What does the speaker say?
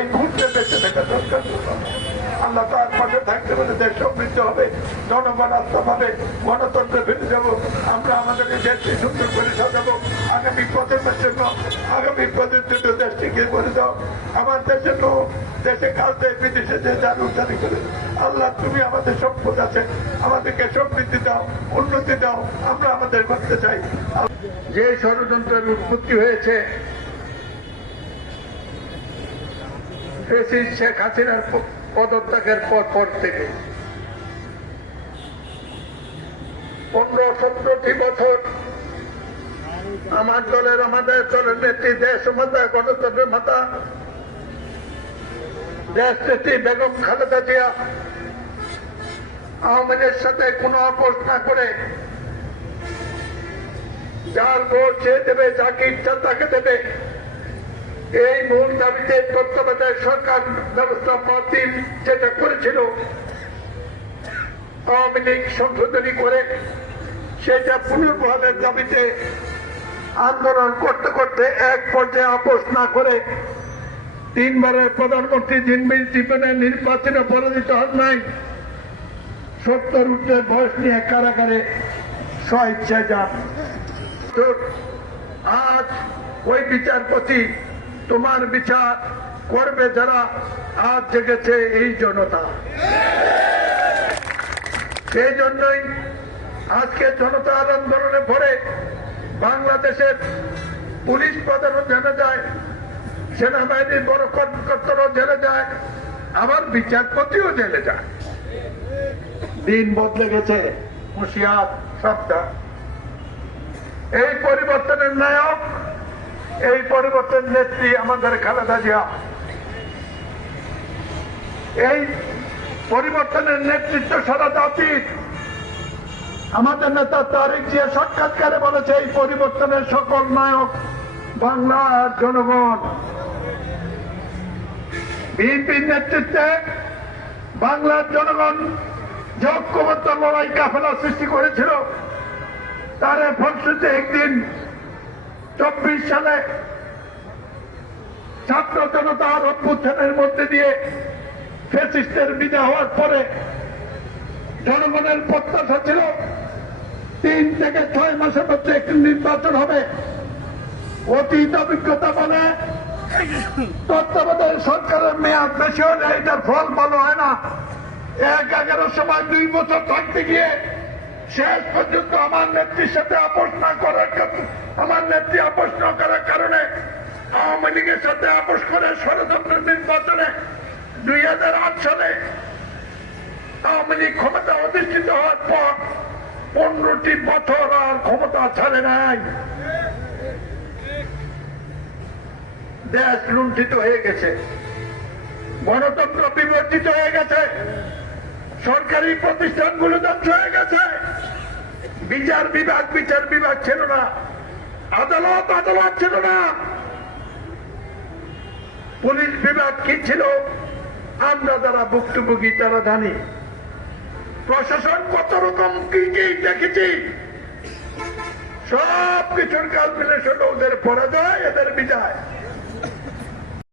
এই মুহূর্তে বেঁচে থাকা দরকার। আল্লাহ তার পাশে থাকতে বলে দেশ সমৃদ্ধ হবে, জনগণ আস্থা পাবে, গণতন্ত্রে ফিরে যাব। আমরা আমাদের এই দেশকে সুন্দর করে সাজাবো আগামী প্রজন্মের জন্য। আগামী প্রজন্মের জন্য দেশটিকে করে দাও। আমার দেশের লোক দেশে কাজ দেয়, বিদেশে যে যার উদ্ধারি করে। আল্লাহ তুমি আমাদের সম্পদ আছে, আমাদেরকে সমৃদ্ধি দাও, উন্নতি দাও, আমরা আমাদের করতে চাই। যে ষড়যন্ত্রের উৎপত্তি হয়েছে শেখ হাসিনার পদত্যাগের পর থেকে 15-17টি বছর আমাদের দলের নেত্রী, দেশ মাতা, গণতন্ত্রের মাতা, দেশ নেত্রী বেগম খালেদা জিয়া আওয়ামী লীগের সাথে কোনো আপোষ না করে যার ভোট সে দেবে, যাকে ইচ্ছা তাকে দেবে, এই মূল দাবিতে তত্ত্বাবধায়ক সরকার ব্যবস্থা বাতিল যেটা করেছিল, আওয়ামী লীগ সংশোধনী করে সেটা পুনর্বহালের দাবিতে আন্দোলন করতে করতে এক পর্যায়ে আপোষ না করে 3বারের প্রধানমন্ত্রী জীবনের নির্বাচনে পরাজিত হন নাই, 70 ঊর্ধ্বের বয়স নিয়ে কারাগারে স্বেচ্ছায় যান। আজ ওই বিচারপতি তোমার বিচার করবে যারা, আজ জেগেছে এই জনতা। সেই জন্যই আজকে জনতার আন্দোলনে ভরে বাংলাদেশের পুলিশ প্রধানও জেনে যায়, সেনাবাহিনীর বড় কর্মকর্তারাও জেলে যায়, আবার বিচারপতিও জেলে যায়। দিন বদলে গেছে, হুঁশিয়ার সাবধান। এই পরিবর্তনের নায়ক, এই পরিবর্তন নেত্রী আমাদের খালেদা জিয়া। এই পরিবর্তনের নেতৃত্ব সারা জাতির। আমাদের নেতা তারেক জিয়া সাক্ষাৎকারে বলেছে এই পরিবর্তনের সকল নায়ক বাংলার জনগণ। বিএনপির নেতৃত্বে বাংলার জনগণ যে ঐক্যবদ্ধ লড়াই কাফেলা সৃষ্টি করেছিল, তার ফলশ্রুতিতে একদিন 24 সালে ছাত্র জনতার অভ্যুত্থানের মধ্যে দিয়ে ফ্যাসিস্টের বিদায় হওয়ার পরে জনগণের প্রত্যাশা ছিল 3 থেকে 6 মাসের মধ্যে একটি নির্বাচন হবে। অতীত অভিজ্ঞতা বলে তত্ত্বাবধায়ক সরকারের মেয়াদ বেশি হলে এটার ফল ভালো হয় না। 11 সময় 2 বছর থাকতে গিয়ে শেষ পর্যন্ত আমার নেত্রীর সাথে আপোষ না করার, আমার নেত্রী আপোষ না করার কারণে আওয়ামী লীগের সাথে আপোষ করে ষড়যন্ত্র নির্বাচনে 2008 সালে আওয়ামী লীগ ক্ষমতা অধিষ্ঠিত হওয়ার পর 15টি বছর আর ক্ষমতা ছাড়ে নাই। দেশ লুণ্ঠিত হয়ে গেছে, গণতন্ত্র বিবর্জিত হয়ে গেছে, সরকারি প্রতিষ্ঠানগুলো ধ্বংস হয়ে গেছে, বিচার বিভাগ ছিল না, আদালত ছিল না, পুলিশ বিভাগ কি ছিল আমরা যারা ভুক্তভোগী তারা জানি। প্রশাসন কত রকম কি দেখেছি, সব কিছুর কালবিলেশন, ওদের পরাজয়, এদের বিজয়।